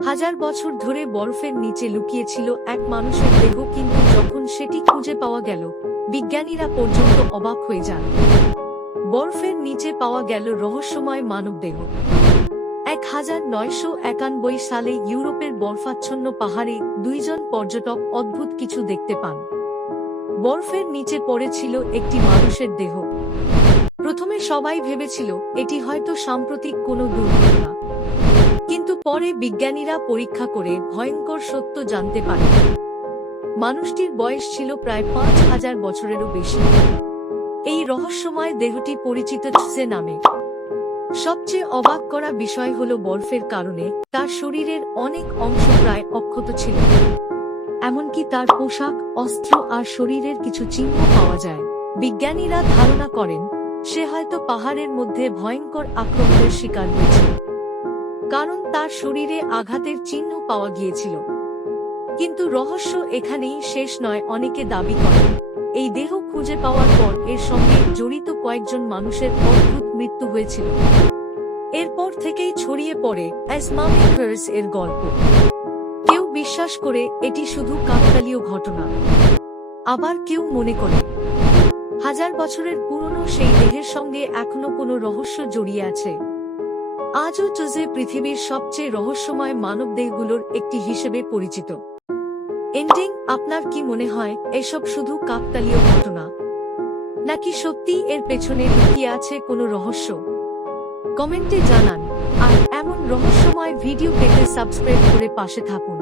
হাজার বছর ধরে বরফের নিচে লুকিয়ে ছিল এক মানুষের দেহ, কিন্তু যখন সেটি খুঁজে পাওয়া গেল, বিজ্ঞানীরা পর্যন্ত অবাক হয়ে যান। বরফের নিচে পাওয়া গেল রহস্যময় মানবদেহ। 1991 সালে ইউরোপের বরফাচ্ছন্ন পাহাড়ে দুইজন পর্যটক অদ্ভুত কিছু দেখতে পান। বরফের নিচে পড়েছিল একটি মানুষের দেহ। প্রথমে সবাই ভেবেছিল এটি হয়তো সাম্প্রতিক কোনো দুর্ঘটনা, কিন্তু পরে বিজ্ঞানীরা পরীক্ষা করে ভয়ঙ্কর সত্য জানতে পারেন। মানুষটির বয়স ছিল প্রায় 5000 বছরেরও বেশি। এই রহস্যময় দেহটি পরিচিত টসে নামে। সবচেয়ে অবাক করা বিষয় হল বরফের কারণে তার শরীরের অনেক অংশ প্রায় অক্ষত ছিল। এমনকি তার পোশাক, অস্ত্র আর শরীরের কিছু চিহ্ন পাওয়া যায়। বিজ্ঞানীরা ধারণা করেন সে হয়তো পাহাড়ের মধ্যে ভয়ঙ্কর আক্রমণের শিকার হয়েছিল, কারণ তার শরীরে আঘাতের চিহ্ন পাওয়া গিয়েছিল। কিন্তু রহস্য এখানেই শেষ নয়। অনেকে দাবি করেন এই দেহ খুঁজে পাওয়ার পর এর সঙ্গে জড়িত কয়েকজন মানুষের অদ্ভুত মৃত্যু হয়েছিল। এরপর থেকেই ছড়িয়ে পড়ে অ্যাসমামিকার্স এর গল্প। কেউ বিশ্বাস করে এটি শুধু কাকতালীয় ঘটনা, আবার কেউ মনে করে হাজার বছরের পুরনো সেই দেহের সঙ্গে এখনো কোনো রহস্য জড়িয়ে আছে। আজও টসে পৃথিবীর সবচেয়ে রহস্যময় মানবদেহগুলোর একটি হিসেবে পরিচিত। এন্ডিং, আপনার কি মনে হয় এসব শুধু কাকতালীয় ঘটনা, নাকি সত্যি এর পেছনে লুকিয়ে আছে কোনো রহস্য? কমেন্টে জানান। আর এমন রহস্যময় ভিডিও পেতে সাবস্ক্রাইব করে পাশে থাকুন।